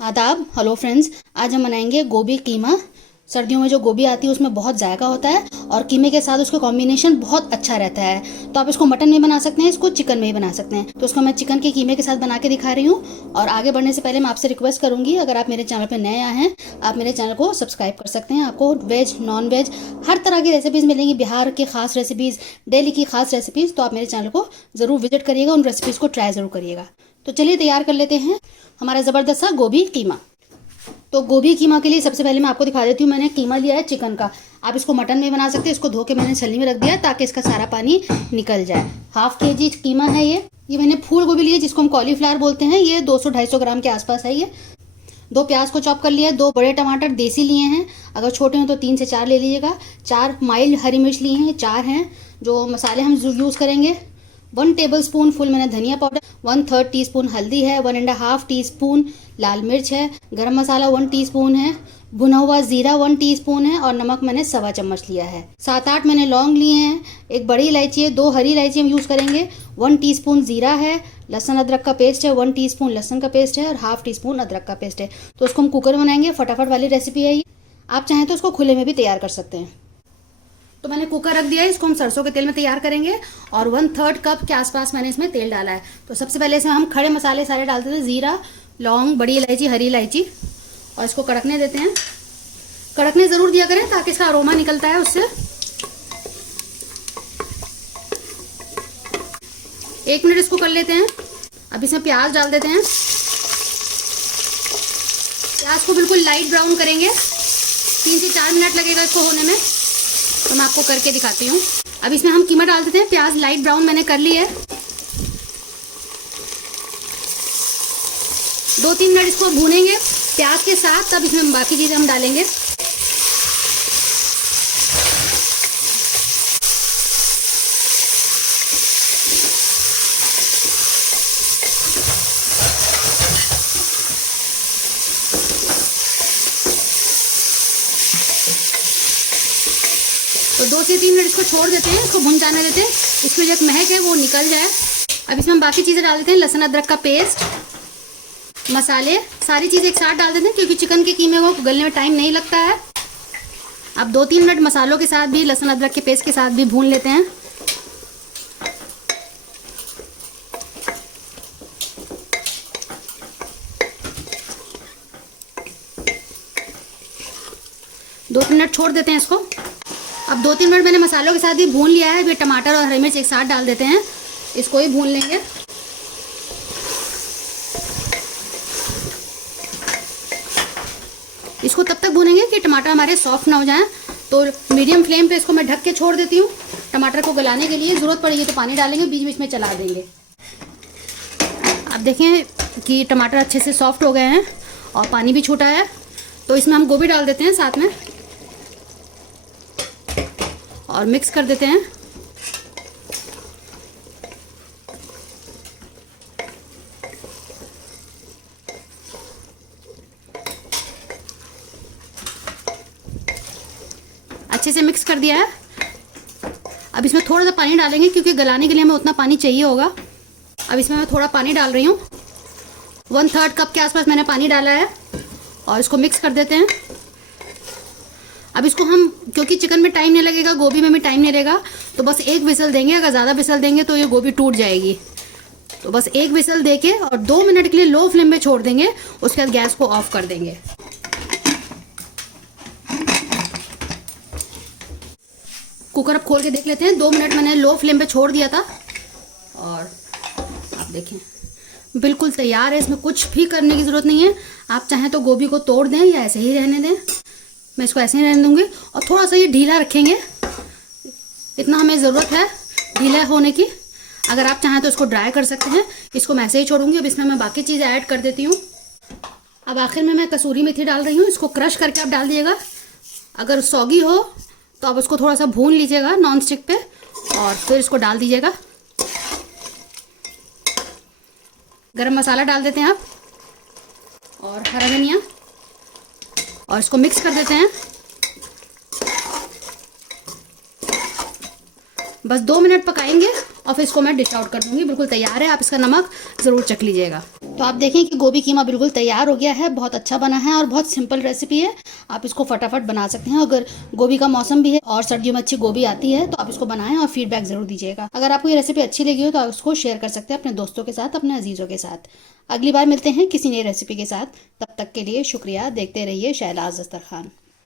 आदाब। Hello friends, आज हम बनाएंगे गोभी कीमा। सर्दियों में जो गोभी आती है उसमें बहुत जायका होता है और कीमे के साथ उसका कॉम्बिनेशन बहुत अच्छा रहता है। तो आप इसको मटन में बना सकते हैं, इसको चिकन में भी बना सकते हैं। तो इसको मैं चिकन के कीमे के साथ बना के दिखा रही हूँ। और आगे बढ़ने से पहले मैं आपसे रिक्वेस्ट करूंगी, अगर आप मेरे चैनल पर नए आए हैं, आप मेरे चैनल को सब्सक्राइब कर सकते हैं। आपको वेज नॉन वेज हर तरह की रेसिपीज़ मिलेंगी, बिहार की खास रेसिपीज़, दिल्ली की खास रेसिपीज़। तो आप मेरे चैनल को ज़रूर विजिट करिएगा, उन रेसिपीज़ को ट्राई ज़रूर करिएगा। तो चलिए तैयार कर लेते हैं हमारा ज़बरदस्त सा गोभी कीमा। तो गोभी कीमा के लिए सबसे पहले मैं आपको दिखा देती हूँ। मैंने कीमा लिया है चिकन का। आप इसको मटन में बना सकते हैं। इसको धो के मैंने छलनी में रख दिया है ताकि इसका सारा पानी निकल जाए। हाफ केजी कीमा है ये मैंने फूल गोभी ली है, जिसको हम कॉलीफ्लावर बोलते हैं। ये 200-250 ग्राम के आसपास है ये। 2 प्याज को चॉप कर लिया है। 2 बड़े टमाटर देसी लिए हैं, अगर छोटे हो तो 3 से 4 ले लीजिएगा। 4 माइल्ड हरी मिर्च लिए हैं, 4 हैं। जो मसाले हम यूज़ करेंगे, 1 टेबलस्पून फुल मैंने धनिया पाउडर, 1/3 टीस्पून हल्दी है, 1.5 टीस्पून लाल मिर्च है, गरम मसाला 1 टीस्पून है, भुना हुआ जीरा 1 टीस्पून है और नमक मैंने 1/4 चम्मच लिया है। 7-8 मैंने लौंग लिए हैं, 1 बड़ी इलायची है, 2 हरी इलायची हम यूज़ करेंगे, 1 टीस्पून जीरा है, लहसुन अदरक का पेस्ट है, 1 टीस्पून लहसुन का पेस्ट है और हाफ टीस्पून अदरक का पेस्ट है। तो उसको हम कुकर में बनाएंगे, फटाफट वाली रेसिपी है ये। आप चाहें तो उसको खुले में भी तैयार कर सकते हैं। तो मैंने कुकर रख दिया है, इसको हम सरसों के तेल में तैयार करेंगे और 1/3 कप के आसपास मैंने इसमें तेल डाला है। तो सबसे पहले इसमें हम खड़े मसाले सारे डालते थे, जीरा, लौंग, बड़ी इलायची, हरी इलायची, और इसको कड़कने देते हैं। कड़कने ज़रूर दिया करें ताकि इसका अरोमा निकलता है उससे। 1 मिनट इसको कर लेते हैं। अब इसमें प्याज डाल देते हैं। प्याज को बिल्कुल लाइट ब्राउन करेंगे, 3 से 4 मिनट लगेगा इसको होने में। तो मैं आपको करके दिखाती हूँ। अब इसमें हम कीमा डाल देते हैं। प्याज लाइट ब्राउन मैंने कर ली है। 2-3 मिनट इसको भूनेंगे प्याज के साथ, तब इसमें बाकी चीज़ें हम डालेंगे। तो 2 से 3 मिनट इसको छोड़ देते हैं, इसको भुन जाने देते हैं, इसकी जो एक महक है वो निकल जाए। अब इसमें हम बाकी चीज़ें डाल देते हैं। लहसुन अदरक का पेस्ट, मसाले, सारी चीज़ें एक साथ डाल देते हैं क्योंकि चिकन के कीमे को गलने में टाइम नहीं लगता है। अब 2-3 मिनट मसालों के साथ भी, लहसुन अदरक के पेस्ट के साथ भी भून लेते हैं। दो 3 मिनट छोड़ देते हैं इसको। अब 2-3 मिनट मैंने मसालों के साथ भी भून लिया है। अभी टमाटर और हरी मिर्च एक साथ डाल देते हैं, इसको ही भून लेंगे। इसको तब तक भूनेंगे कि टमाटर हमारे सॉफ्ट ना हो जाएं। तो मीडियम फ्लेम पे इसको मैं ढक के छोड़ देती हूँ टमाटर को गलाने के लिए। ज़रूरत पड़ेगी तो पानी डालेंगे, बीच बीच में चला देंगे। अब देखें कि टमाटर अच्छे से सॉफ्ट हो गए हैं और पानी भी छूटा है। तो इसमें हम गोभी डाल देते हैं साथ में और मिक्स कर देते हैं। अच्छे से मिक्स कर दिया है। अब इसमें थोड़ा सा पानी डालेंगे क्योंकि गलाने के लिए हमें उतना पानी चाहिए होगा। अब इसमें मैं थोड़ा पानी डाल रही हूँ, 1/3 कप के आसपास मैंने पानी डाला है और इसको मिक्स कर देते हैं। अब इसको हम, क्योंकि चिकन में टाइम नहीं लगेगा, गोभी में भी टाइम नहीं लगेगा, तो बस 1 विसल देंगे। अगर ज़्यादा विसल देंगे तो ये गोभी टूट जाएगी। तो बस 1 विसल देके और 2 मिनट के लिए लो फ्लेम पे छोड़ देंगे। उसके बाद गैस को ऑफ कर देंगे। कुकर अब खोल के देख लेते हैं। 2 मिनट मैंने लो फ्लेम पे छोड़ दिया था और आप देखें बिल्कुल तैयार है। इसमें कुछ भी करने की ज़रूरत नहीं है। आप चाहें तो गोभी को तोड़ दें या ऐसे ही रहने दें। मैं इसको ऐसे ही रहने दूंगी और थोड़ा सा ये ढीला रखेंगे, इतना हमें ज़रूरत है ढीला होने की। अगर आप चाहें तो इसको ड्राई कर सकते हैं। इसको मैं ऐसे ही छोड़ूंगी। अब इसमें मैं बाकी चीज़ें ऐड कर देती हूँ। अब आखिर में मैं कसूरी मेथी डाल रही हूँ। इसको क्रश करके आप डाल दीजिएगा। अगर सौगी हो तो आप उसको थोड़ा सा भून लीजिएगा नॉन स्टिक पे और फिर इसको डाल दीजिएगा। गरम मसाला डाल देते हैं आप और हरा धनिया और इसको मिक्स कर देते हैं। बस 2 मिनट पकाएंगे और फिर इसको मैं डिश आउट कर दूंगी। बिल्कुल तैयार है। आप इसका नमक ज़रूर चख लीजिएगा। तो आप देखें कि गोभी कीमा बिल्कुल तैयार हो गया है, बहुत अच्छा बना है और बहुत सिंपल रेसिपी है। आप इसको फटाफट बना सकते हैं। अगर गोभी का मौसम भी है और सर्दियों में अच्छी गोभी आती है तो आप इसको बनाएं और फीडबैक ज़रूर दीजिएगा। अगर आपको ये रेसिपी अच्छी लगी हो तो आप उसको शेयर कर सकते हैं अपने दोस्तों के साथ, अपने अजीज़ों के साथ। अगली बार मिलते हैं किसी नई रेसिपी के साथ। तब तक के लिए शुक्रिया। देखते रहिए शहनाज दस्तरखान।